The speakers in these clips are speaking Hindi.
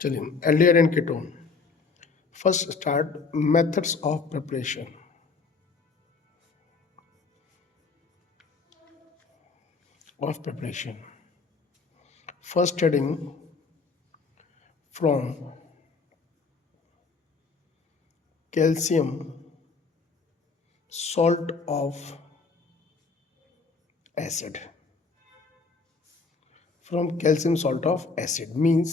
चलिए, aldehyde and ketone. First start methods of preparation. First heading from calcium salt of acid. From calcium salt of acid means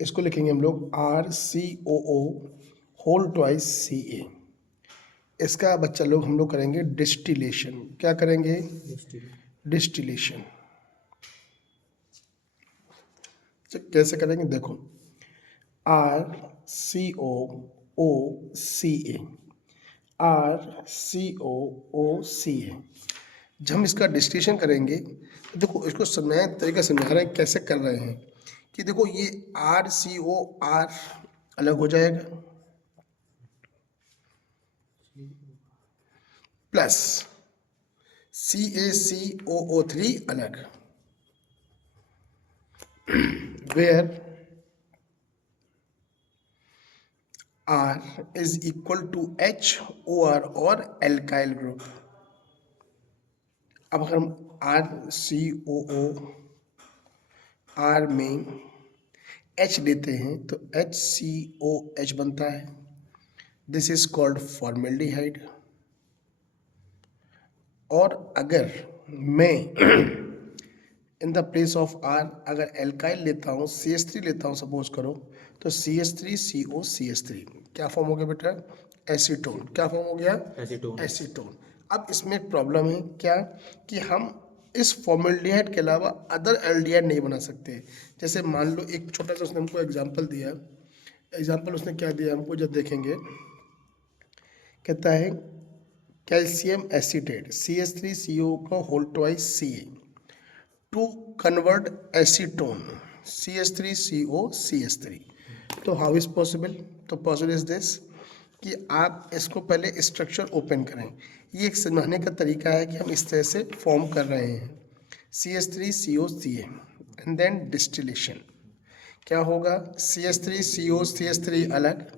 इसको लिखेंगे हम लोग RCOO होल ट्वाइस CA। इसका बच्चा लोग हम लोग करेंगे डिस्टिलेशन। क्या करेंगे? डिस्टिलेशन। कैसे करेंगे? देखो, RCOOCA, RCOOCA। जब हम इसका डिस्टिलेशन करेंगे तो देखो, इसको नया तरीका समझा रहे हैं कैसे कर रहे हैं कि देखो, ये RCOR अलग हो जाएगा प्लस CaCOO3 अलग, where R is equal to HOR और alkyl group। अब अगर हम RCOO R में H लेते हैं तो HCOH बनता है। This is called formaldehyde. और अगर मैं in the place of R अगर एल्काइल लेता हूँ, CH3 लेता हूँ सपोज करो, तो CH3COCH3 क्या फॉर्म हो गया बेटा? एसीटोन। क्या फॉर्म हो गया? एसीटोन। अब इसमें एक प्रॉब्लम है क्या कि हम इस फॉर्मेल्डिहाइड के अलावा अदर एल्डिहाइड नहीं बना सकते। जैसे मान लो एक छोटा सा उसने हमको एग्जांपल दिया। एग्जांपल उसने क्या दिया हमको, जब देखेंगे कहता है कैल्शियम एसीटेट CH3CO का whole twice CA to convert acetone CH3COCH3। तो हाउ इज पॉसिबल? तो पॉसिबल इज दिस कि आप इसको पहले स्ट्रक्चर ओपन करें। ये एक समझाने का तरीका है कि हम इस तरह से फॉर्म कर रहे हैं CH3COCA एंड देन डिस्टिलेशन। क्या होगा? CH3COCH3 अलग,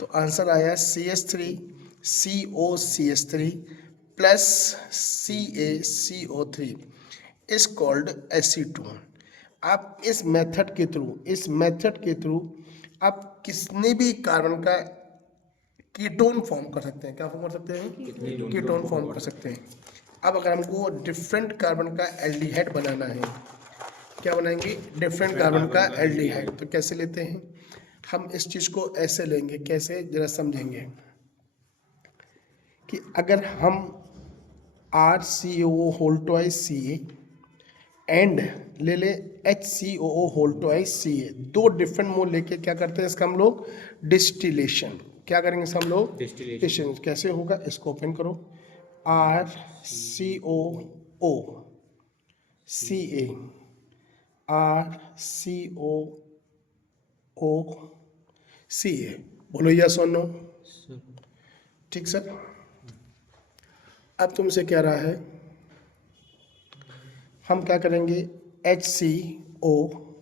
तो आंसर आया CH3COCH3 plus CaCO3 is called acetone. आप इस मेथड के थ्रू आप किसने भी कार्बन का कीटोन फॉर्म कर सकते हैं। क्या फॉर्म कर सकते हैं? कीटोन फॉर्म कर सकते हैं। अब अगर हमको डिफरेंट कार्बन का एल्डिहाइड बनाना है, क्या बनाएंगे? डिफरेंट कार्बन का एल्डिहाइड। तो कैसे लेते हैं हम? इस चीज को ऐसे लेंगे। कैसे? जरा समझेंगे कि अगर हम RCOO whole twice CA and ले ले HCOO होल ट्वाइस CA, दो डिफरेंट मोल लेके क्या करते हैं इसका हम लोग? डिस्टिलेशन। क्या करेंगे इसका हम लोग? डिस्टिलेशन। कैसे होगा? इसको ओपन करो। RCOO CA, RCOO CA। बोलो यस और नो। ठीक सर। अब तुमसे क्या रहा है, हम क्या करेंगे? HCOOCA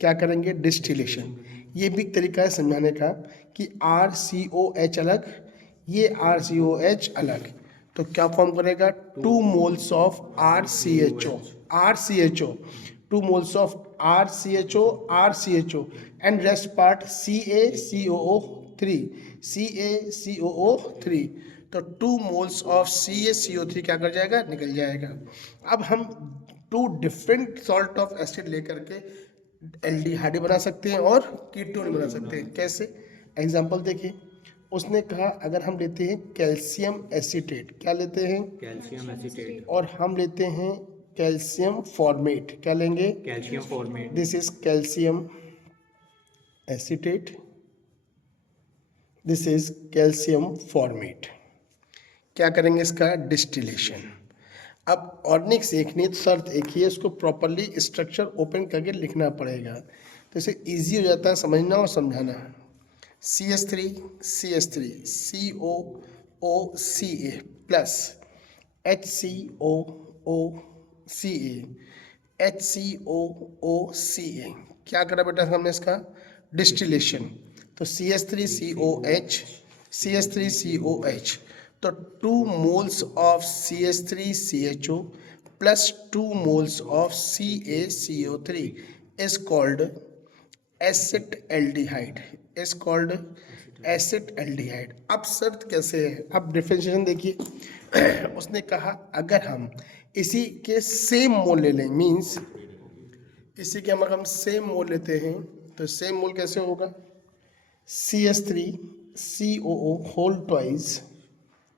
क्या करेंगे? डिस्टिलेशन। ये भी एक तरीका है समझाने का कि RCOH अलग, ये RCOH अलग, तो क्या फॉर्म करेगा? 2 moles of RCHO, 2 moles of RCHO and rest part CaCOO3। तो 2 moles of CaCO3 क्या कर जाएगा? निकल जाएगा। अब हम 2 डिफरेंट सॉल्ट ऑफ एसिड लेकर के एल्डिहाइड बना सकते हैं और कीटोन बना सकते हैं। कैसे? एग्जांपल देखिए, उसने कहा अगर हम लेते हैं कैल्शियम एसीटेट, क्या लेते हैं? कैल्शियम एसीटेट, और हम लेते हैं कैल्शियम फॉर्मेट। क्या लेंगे? Calcium formate. This is calcium acetate, this is calcium formate. क्या करेंगे इसका? डिस्टिलेशन। अब ऑर्गेनिक सीखनी तो शर्त एक ही है, इसको प्रॉपरली स्ट्रक्चर ओपन करके लिखना पड़ेगा, तो इसे ईजी हो जाता है समझना और समझाना। CH3 COOCA प्लस HCOOH ओ सी ए, HCOO क्या करा बेटा हमने इसका डिस्टिलेशन। तो CH3COH, CH3COH, तो 2 moles of CH3CHO plus 2 moles of CaCO3 is called acetaldehyde, is called acetaldehyde. अब शर्त कैसे है, अब डिफरेंशिएशन देखिए। उसने कहा अगर हम इसी के सेम मोल ले लें, मीन्स इसी के अगर हम सेम मोल लेते हैं तो सेम मोल कैसे होगा, CH3COO whole twice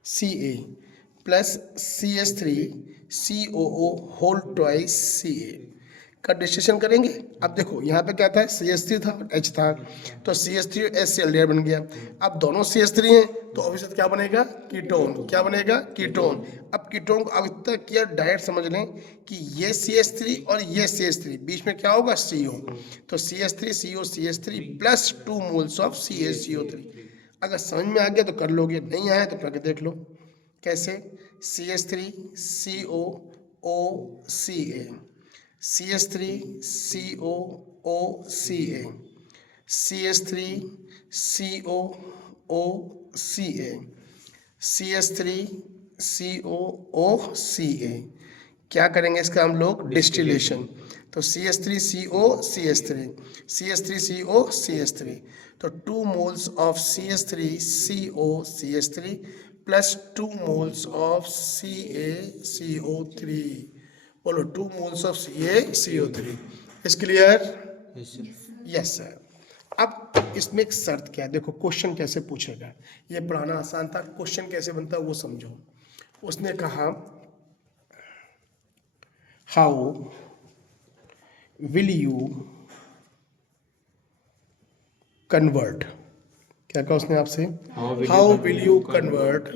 Ca plus CH3COO whole twice Ca का डिस्टिलेशन करेंगे। अब देखो यहाँ पे क्या था, CH3 था, H था, तो CH3 और H से एल्डिहाइड बन गया। अब दोनों CH3 हैं तो ऑब्वियसली क्या बनेगा, कीटोन। क्या बनेगा, कीटोन। अब कीटोन को अब इतना किया डायरेक्ट समझ लें कि ये CH3 और ये CH3 बीच में क्या होगा, CO। तो CH3CO CH3 plus 2 moles of CaCO3। अगर समझ में आ गया तो कर लोगे, नहीं आया तो करके देख लो कैसे। CH3COOCA, CH3COOCA, CH3COOCA, CH3COOCA। क्या करेंगे इसका हम लोग डिस्टिलेशन। तो CH3CO CH3 तो 2 moles of CH3CO plus 2 moles of CaCO3। बोलो 2 moles of CaCO3 is clear. Yes sir. अब इसमें एक शर्त क्या है, देखो क्वेश्चन कैसे पूछेगा, ये पढ़ाना आसान था, क्वेश्चन कैसे बनता है वो समझो। उसने कहा हाउ विल यू कन्वर्ट, क्या कहा उसने आपसे, how will you convert,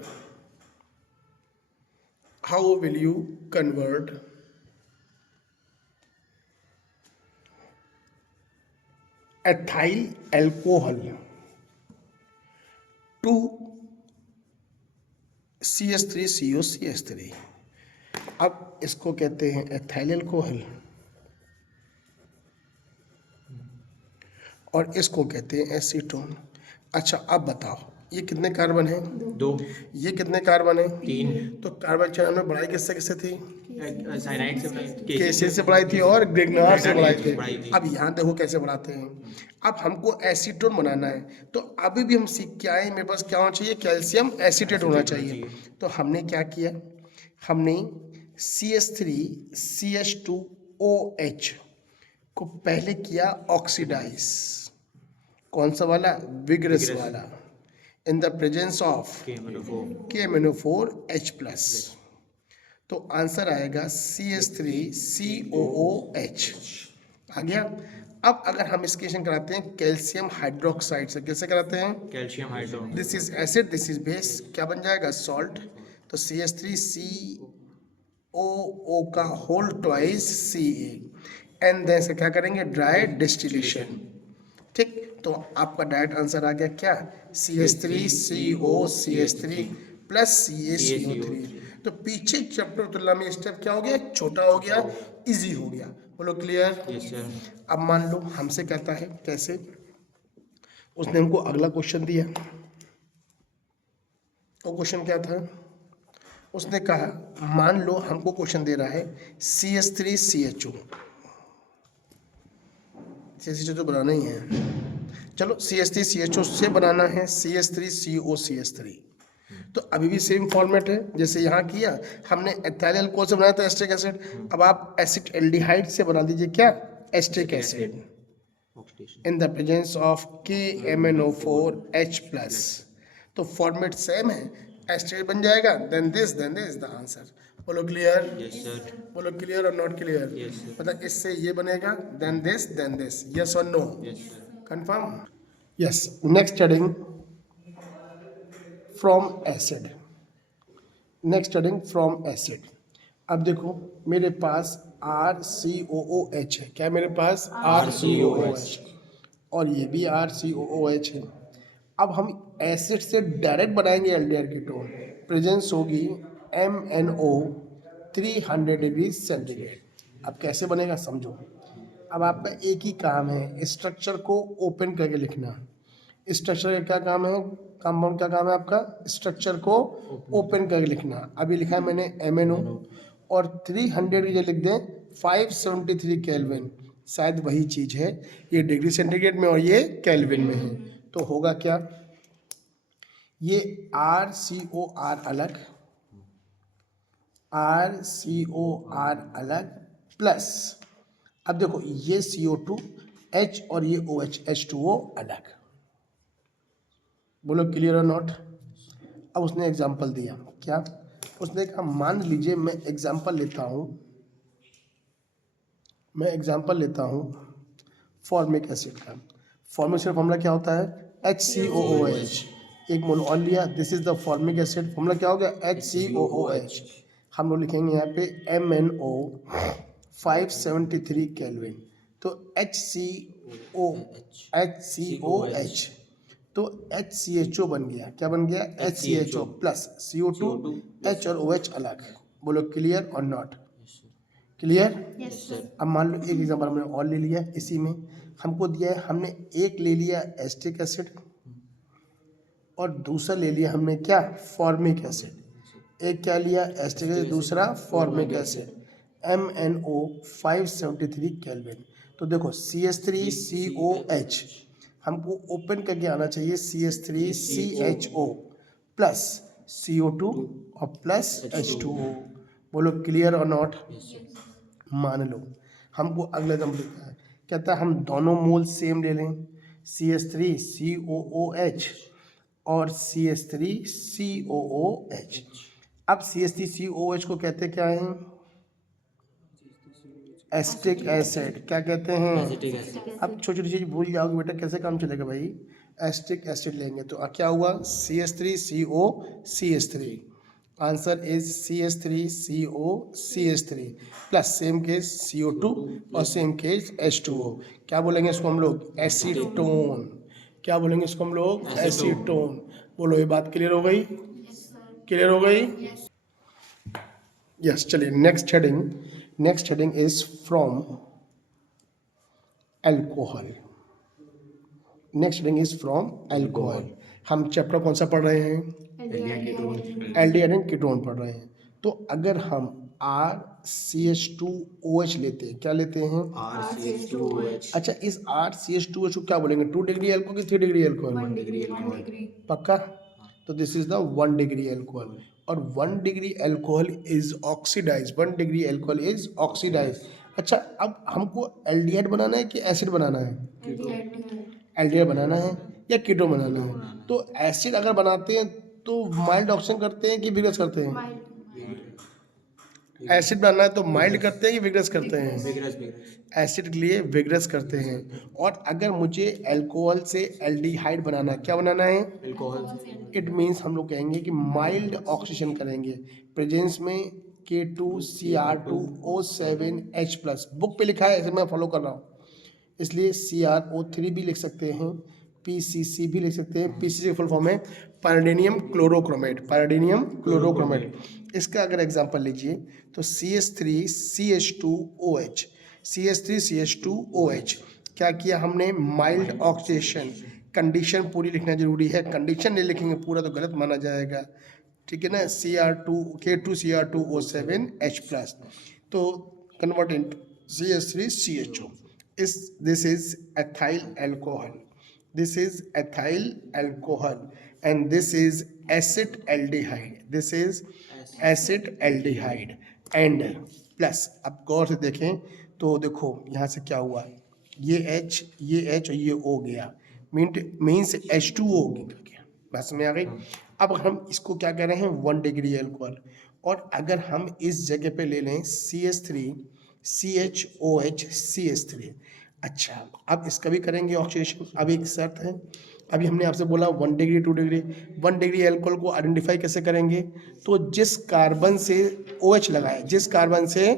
how will you convert ethyl alcohol to CH3CO CH3। अब इसको कहते हैं एथाइल एल्कोहल और इसको कहते हैं एसीटोन। अच्छा अब बताओ ये कितने कार्बन हैं, 2, ये कितने कार्बन हैं, 3, तो कार्बन चेन में बढ़ाई किससे किससे थी, साइनाइड से बनाई, केसिन से बढ़ाई थी और ग्रिग्नार से बढ़ाई बढ़ाई थी। थी। अब यहाँ देखो कैसे बढ़ाते हैं। अब हमको एसीटोन बनाना है तो अभी भी हम सीख के आए, मेरे पास क्या होना चाहिए, कैल्शियम एसीटेट होना चाहिए। तो हमने क्या किया, हमने CH3CH2OH को पहले किया ऑक्सीडाइज, कौन सा वाला, विग्रस वाला, इन the presence of KMnO4 H+। तो आंसर आएगा CH3COOH आ गया। अब अगर हम इसकेशन कराते हैं कैल्शियम हाइड्रोक्साइड से, कैसे कराते हैं, calcium hydro, this is acid this is base, क्या बन जाएगा, सॉल्ट। तो CH3COO का whole twice Ca and then से क्या करेंगे, ड्राई डिस्टिलेशन। ठीक, तो आपका डायरेक्ट आंसर आ गया क्या, CH3CO CH3 प्लस CaCO3। तो पीछे चैप्टर तुलना में स्टेप क्या हो गया, छोटा हो गया, इजी हो गया। बोलो क्लियर। Yes sir. अब मान लो हमसे कहता है कैसे, उसने हमको अगला क्वेश्चन दिया, वो क्वेश्चन क्या था, उसने कहा मान लो हमको क्वेश्चन दे रहा है CH3CHO, CH3 तो बनाना ही है, चलो CH3CHO से बनाना है CH3CO CH3। तो अभी भी सेम फॉर्मेट है जैसे यहाँ किया हमने, एथाइल अल्कोहल से बनाया था एस्टिक एसिड, अब आप एसिटल्डिहाइड से बना दीजिए क्या, acetic acid, in the presence of KMnO4 H+। तो फॉर्मेट सेम है, एस्टिक बन जाएगा, देन दिस द आंसर। बोलो क्लियर। Yes sir. बोलो क्लियर और नॉट क्लियर। Yes, sir. मतलब इससे ये बनेगा, देन दिस, यस और no, yes sir. Confirm. Yes, next starting from acid, next starting from acid. अब देखो मेरे पास RCOOH है, क्या मेरे पास RCOOH, और ये भी RCOOH है। अब हम एसिड से डायरेक्ट बनाएंगे एल्डिहाइड कीटोन, प्रेजेंस होगी MnO 300 डिग्री सेंटीग्रेड। अब कैसे बनेगा समझो। अब आपका एक ही काम है, स्ट्रक्चर को ओपन करके लिखना। स्ट्रक्चर का क्या काम है, कंपाउंड क्या काम है आपका, स्ट्रक्चर को ओपन करके लिखना। अभी लिखा है मैंने MnO और 300 की जगह लिख दें 573 केल्विन, शायद वही चीज़ है, ये डिग्री सेंटीग्रेड में और ये केल्विन में है। तो होगा क्या, ये RCOR अलग, RCOR अलग, प्लस अब देखो ये CO2 H और ये OH H2O अलग। बोलो क्लियर और नॉट। अब उसने एग्जांपल दिया, क्या उसने कहा, मान लीजिए मैं एग्जांपल लेता हूँ फॉर्मिक एसिड का। फॉर्मिक एसिड फॉर्मूला क्या होता है, HCOOH। एक मोल और लिया, this is the formic acid, formula क्या हो गया, HCOOH। हम लोग लिखेंगे यहाँ पे MnO 573 केल्विन। तो HCOH तो HCHO बन गया, क्या बन गया, HCHO प्लस CO2 H और OH अलग। बोलो क्लियर और नॉट क्लियर। अब मान लो एक एग्जांपल हमने और ले लिया, इसी में हमको दिया है, हमने एक ले लिया एस्टिक एसिड और दूसरा ले लिया हमने क्या, फॉर्मिक एसिड। एक क्या लिया, एस्टिक एसिड, दूसरा फॉर्मिक एसिड, MnO 573 केल्विन। तो देखो CH3COH हमको ओपन करके आना चाहिए, CH3CHO प्लस CO2 और प्लस H2O। बोलो क्लियर और नॉट। मान लो हमको अगला एग्जाम्पल देता है, कहता है हम दोनों मोल सेम ले लें, CH3COOH और CH3COOH। अब CH3COOH को कहते क्या हैं, एस्टिक एसिड। क्या कहते हैं, अब छोटी छोटी चीज भूल जाओगे बेटा, कैसे काम चलेगा भाई। एस्टिक एसिड लेंगे तो क्या हुआ, CH3COCH3। Answer is CH3COCH3 plus same case CO2 और सेम केस H2O। क्या बोलेंगे इसको हम लोग, एसीटोन। क्या बोलेंगे इसको हम लोग, एसीटोन। बोलो ये बात क्लियर हो गई, क्लियर हो गई। यस चलिए next heading is from alcohol. Next heading is from alcohol. हम चैप्टर कौन सा पढ़ रहे हैं, एल्डिहाइड एंड कीटोन पढ़ रहे हैं। तो अगर हम RCH2OH लेते हैं, क्या लेते हैं, RCH2OH। अच्छा इस RCH2OH को क्या बोलेंगे, 2 डिग्री अल्कोहल की 3 डिग्री अल्कोहल, 1 डिग्री अल्कोहल। पक्का। तो this is the 1 degree alcohol और 1 degree alcohol is oxidise, 1 degree alcohol is oxidise. अच्छा अब हमको एल्डिहाइड बनाना है कि एसिड बनाना है, एल्डिहाइड बनाना है या कीटोन बनाना है। तो एसिड अगर बनाते हैं तो माइल्ड ऑक्सीजन करते हैं कि विग्रस करते हैं, एसिड बनाना है तो माइल्ड करते हैं कि विग्रस करते हैं, एसिड के लिए विग्रस करते हैं। और अगर मुझे अल्कोहल से एल्डिहाइड बनाना है, क्या बनाना है, इट मीन्स हम लोग कहेंगे कि माइल्ड ऑक्सीजन करेंगे प्रेजेंस में K2Cr2O7H+। बुक पे लिखा है, ऐसे मैं फॉलो कर रहा हूँ, इसलिए CrO3 भी लिख सकते हैं, PCC भी लिख सकते हैं। PCC फुल फॉर्म है पैराडीनियम क्लोरोक्रोमेट, पैराडीनियम क्लोरोक्रोमेट। इसका अगर एग्जांपल लीजिए तो CH3CH2OH, CH3CH2OH क्या किया हमने, माइल्ड ऑक्सीडेशन। कंडीशन पूरी लिखना जरूरी है, कंडीशन नहीं लिखेंगे पूरा तो गलत माना जाएगा, ठीक है ना। K2Cr2O7H+, तो convert into CH3CHO। This is ethyl alcohol, this is ethyl alcohol and this is acetaldehyde, this is acetaldehyde and plus। अब गौर से देखें तो देखो यहाँ से क्या हुआ, ये H और ये O गया, मीन्स H2O गया, बात समझ आ गई। अब हम इसको क्या कह रहे हैं, 1 डिग्री अल्कोहल। और अगर हम इस जगह पे ले लें CH3CHOH CH3, अच्छा अब इसका भी करेंगे ऑक्सीडेशन। अब एक शर्त है, अभी हमने आपसे बोला 1 डिग्री 2 डिग्री, 1 डिग्री अल्कोहल को आइडेंटिफाई कैसे करेंगे, तो जिस कार्बन से OH लगा है, जिस कार्बन से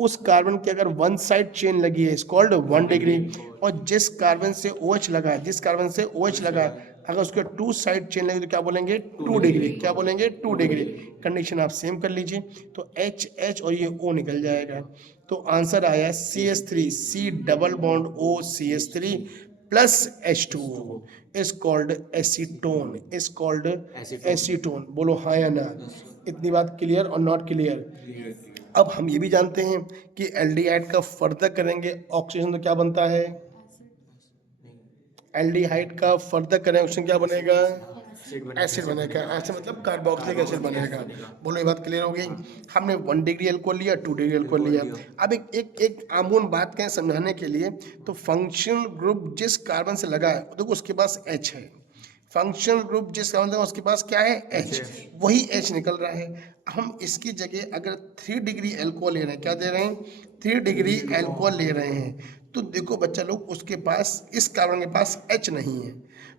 उस कार्बन की अगर वन साइड चेन लगी है इज कॉल्ड 1 डिग्री, और जिस कार्बन से OH लगा है, जिस कार्बन से OH लगा है अगर उसके टू साइड चेन लगे तो क्या बोलेंगे 2 डिग्री, क्या बोलेंगे 2 डिग्री। कंडीशन आप सेम कर लीजिए, तो एच एच और ये ओ निकल जाएगा। तो आंसर आया CH3, C double bond O CH3 plus H2O is called acetone, is called acetone. बोलो हाँ या ना, इतनी बात क्लियर और नॉट क्लियर। अब हम ये भी जानते हैं कि एल्डिहाइड का फर्दर करेंगे ऑक्सीजन तो क्या बनता है, एल्डिहाइड का फर्दर करें ऑक्सीजन क्या बनेगा, एसिड बनेगा। एसिड मतलब कार्बोक्सिलिक एसिड बनेगा। बोलो ये बात क्लियर हो गई। हमने 1 डिग्री अल्कोहल लिया, 2 डिग्री अल्कोहल लिया। अब एक एक एक आमून बात कहें समझाने के लिए, तो फंक्शनल ग्रुप जिस कार्बन से लगा है देखो उसके पास H है, फंक्शनल ग्रुप जिस कार्बन से उसके पास क्या है H, वही H निकल रहा है। हम इसकी जगह अगर 3 डिग्री अल्कोहल ले रहे हैं, क्या दे रहे हैं 3 डिग्री अल्कोहल ले रहे हैं, तो देखो बच्चा लोग उसके पास इस कार्बन के पास H नहीं है,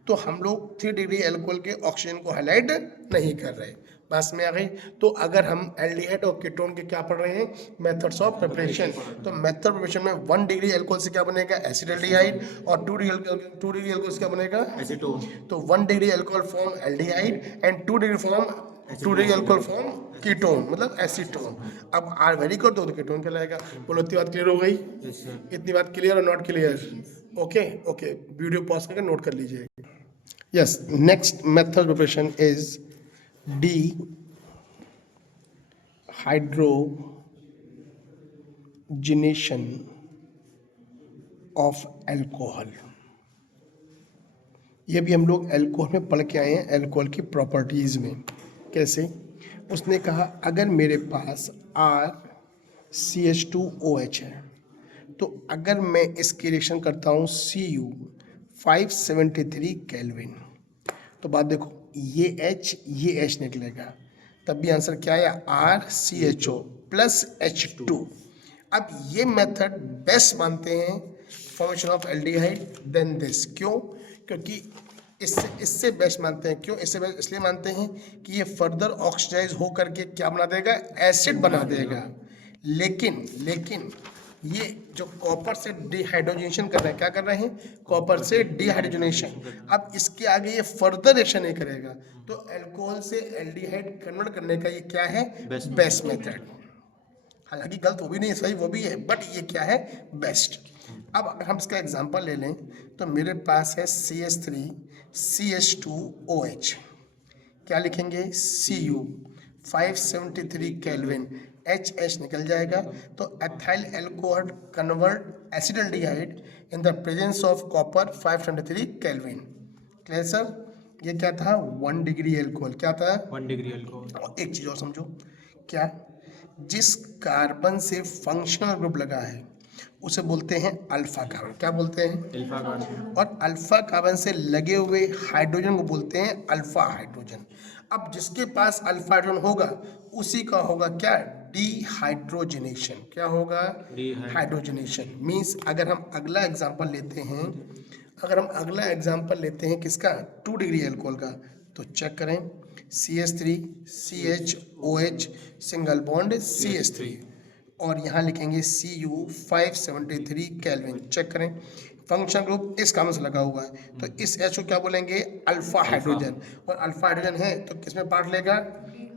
तो हम लोग 3 डिग्री अल्कोहल के ऑक्सीजन को हाईलाइट नहीं कर रहे। पास में आ गई। तो अगर हम एल्डिहाइड और कीटोन के क्या पढ़ रहे हैं, मेथड्स ऑफ प्रिपरेशन, तो मेथड प्रिपरेशन में 1 डिग्री अल्कोहल से क्या बनेगा एसिडल्डिहाइड, और 2 डिग्री अल्कोहल से क्या बनेगा एसीटोन। तो 1 degree alcohol form aldehyde and 2 degree alcohol form ketone मतलब एसीटोन। अब आर वेरी कर दो तो कीटोन कहलाएगा। बोलो इतनी बात क्लियर हो गई, इतनी बात क्लियर और not clear? Okay okay, video pause करके नोट कर लीजिए। Yes, next method preparation is D hydrogenation of alcohol. ये भी हम लोग अल्कोहल में पढ़ के आए हैं, अल्कोहल की प्रॉपर्टीज में। कैसे? उसने कहा अगर मेरे पास RCH2OH है, तो अगर मैं इसकी रिएक्शन करता हूँ Cu 573 केल्विन, तो बात देखो ये H निकलेगा, तब भी आंसर क्या आया RCHO प्लस H2। अब ये मेथड बेस्ट मानते हैं formation of aldehyde then this. क्यों? क्योंकि इससे बेस्ट मानते हैं। क्यों इससे बेस्ट? इसलिए मानते हैं कि ये फर्दर ऑक्सीडाइज हो करके क्या बना देगा, एसिड बना देगा। लेकिन ये जो कॉपर से डिहाइड्रोजनेशन कर रहे हैं, क्या कर रहे हैं, कॉपर से डिहाइड्रोजनेशन। अब इसके आगे ये फर्दर रिएक्शन नहीं करेगा, तो अल्कोहल से एल्डिहाइड कन्वर्ट करने का ये क्या है, बेस्ट मेथड। हालांकि गलत वो भी नहीं है, सही वो भी है, बट ये क्या है, बेस्ट। अब अगर हम इसका एग्जांपल ले लें, तो मेरे पास है CH3 CH2OH, क्या लिखेंगे Cu 573 केल्विन, HH निकल जाएगा। तो ethyl alcohol convert acetaldehyde in the presence of copper 573 kelvin. Clear sir? ये क्या था, 1 डिग्री अल्कोहल। क्या था, 1 डिग्री अल्कोहल। और एक चीज और समझो, क्या, जिस कार्बन से फंक्शनल ग्रुप लगा है उसे बोलते हैं अल्फा कार्बन। क्या बोलते हैं, अल्फा कार्बन। और अल्फा कार्बन से लगे हुए हाइड्रोजन को बोलते हैं अल्फा हाइड्रोजन। अब जिसके पास अल्फा हाइड्रोजन होगा उसी का होगा क्या, डीहाइड्रोजनेशन। क्या होगा, हाइड्रोजनेशन। मीन्स अगर हम अगला एग्जांपल लेते हैं, किसका, 2 डिग्री अल्कोहल का, तो चेक करें CH3 CHOH single bond CH3, और यहाँ लिखेंगे Cu 573 केल्विन। चेक करें फंक्शन ग्रुप इस कार्बन से लगा हुआ है, तो इस H को क्या बोलेंगे, अल्फा हाइड्रोजन, और अल्फा हाइड्रोजन है तो किसमें पार्ट लेगा,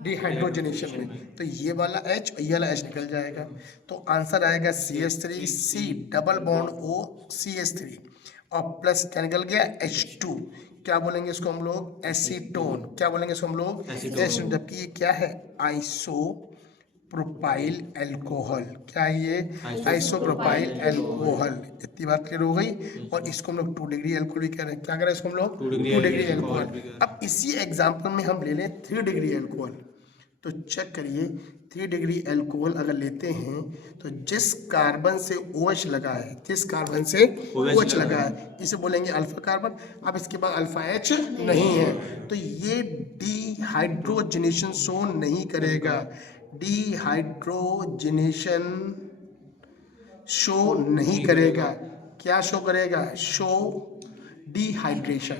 डिहाइड्रोजनेशन में। तो ये वाला H और ये वाला H निकल जाएगा। तो आंसर आएगा CH3 C double bond O CH3, और प्लस क्या निकल गया H2। क्या बोलेंगे इसको हम लोग, एसीटोन। क्या बोलेंगे इसको हम लोग, एसीटोन। जबकि ये क्या है, आइसोप्रोपाइल अल्कोहल। क्या है ये, आइसोप्रोपाइल अल्कोहल। इतनी बात क्लियर हो गई। और इसको हम लोग 2 डिग्री अल्कोहल भी कह रहे हैं। क्या कह रहे हैं इसको हम लोग, 2 डिग्री अल्कोहल। अब इसी एग्जांपल में हम ले लें 3 डिग्री अल्कोहल, तो चेक करिए 3 डिग्री अल्कोहल अगर लेते हैं, तो जिस कार्बन से OH लगा है, OH लगा है, इसे बोलेंगे अल्फा कार्बन। अब इसके बाद अल्फा H नहीं है, तो ये डिहाइड्रोजनेशन शो नहीं करेगा, डिहाइड्रोजनेशन शो नहीं करेगा। क्या शो करेगा, शो डिहाइड्रेशन,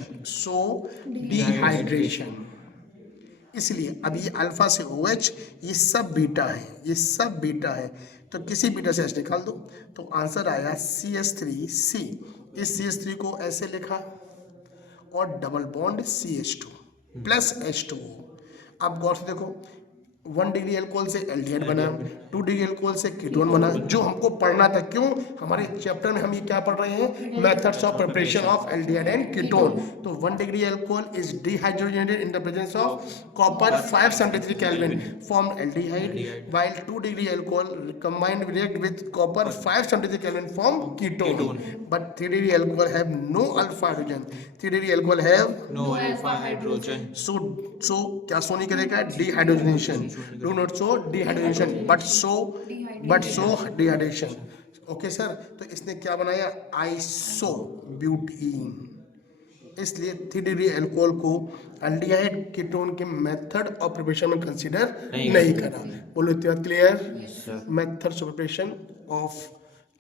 इसलिए अब ये अल्फा से OH, ये सब बीटा है, तो किसी बीटा से H निकाल दो। तो आंसर आया CH3C। इस CH3 को ऐसे लिखा, और double bond CH2 plus H2O। अब गौर से देखो 1 डिग्री एल्कोहल से एल्डिहाइड बना, 2 डिग्री एल्कोहल से कीटोन बना, जो हमको पढ़ना था। क्यों? हमारे चैप्टर में हम ये क्या पढ़ रहे हैं? Methods of preparation of aldehyde and ketone. तो 1 degree alcohol is dehydrogenated in the presence of copper 573 kelvin form aldehyde, while 2 degree alcohol combined react with copper 573 Kelvin form ketone. But 3 degree alcohol have no alpha hydrogen. 3 degree alcohol have No alpha hydrogen. so क्या सो नहीं करेगा? Dehydrogenation. Do not show dehydrogenation but show dehydration. Okay sir, तो इसने क्या बनाया? आइसोब्यूटीन। इसलिए 3 डिग्री एल्कोहल को एल्डिहाइड कीटोन के मेथड ऑफ प्रिपरेशन में कंसीडर नहीं करा। बोलो इतना clear? Methods of preparation of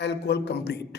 alcohol complete.